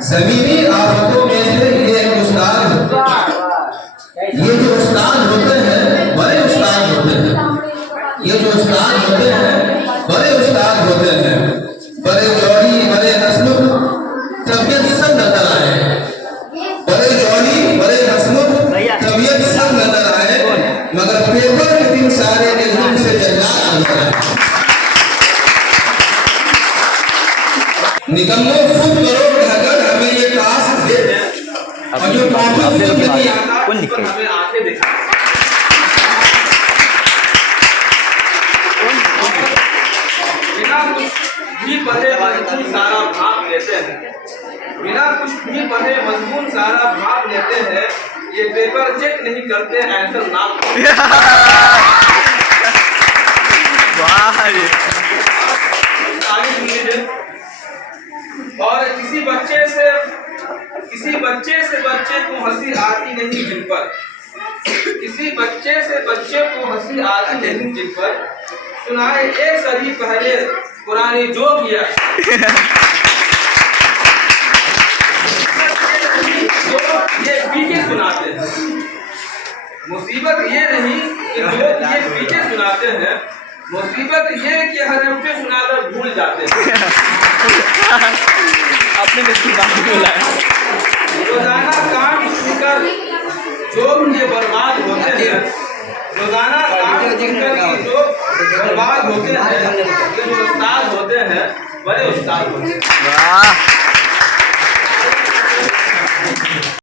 जमीनी आफतों में से ये एक उस्ताद, ये जो उस्ताद होते हैं बड़े उस्ताद होते हैं, ये जो उस्ताद होते हैं बड़े उस्ताद होते हैं, बड़े जौहरी बड़े हसमुख तबियत सब नजर आए, बड़े जौहरी बड़े हसमुख तबियत सब नजर आए, मगर पेपर के दिन सारे इल्म से जल्लाद नजर आए। निकम्मो खुद करो अगर हमें ये टास्क दे दें और जो टॉपिक नहीं आता उस पर हमें आंखें दिखा। बिना कुछ भी पढ़े मजमून सारा भाग लेते हैं, बिना कुछ भी पढ़े मजमून सारा भाग लेते हैं, ये पेपर चेक नहीं करते आंसर नाप। और किसी बच्चे को हंसी आती नहीं जिन पर, किसी बच्चे से बच्चे को हंसी आती नहीं जिन पर, सुनाए एक सदी पहले पुरानी जो किया। जो ये पीके सुनाते हैं, मुसीबत ये नहीं कि लोग ये पीके सुनाते हैं, मुसीबत ये कि हर हफ्ते सुनाकर भूल जाते हैं। आपने किसकी बात बोला? रोजाना काम सुनकर जो ये बर्बाद होते हैं, रोजाना काम सुनकर जो बर्बाद होते हैं, ये जो उस्ताद होते हैं बड़े उस्ताद होते हैं।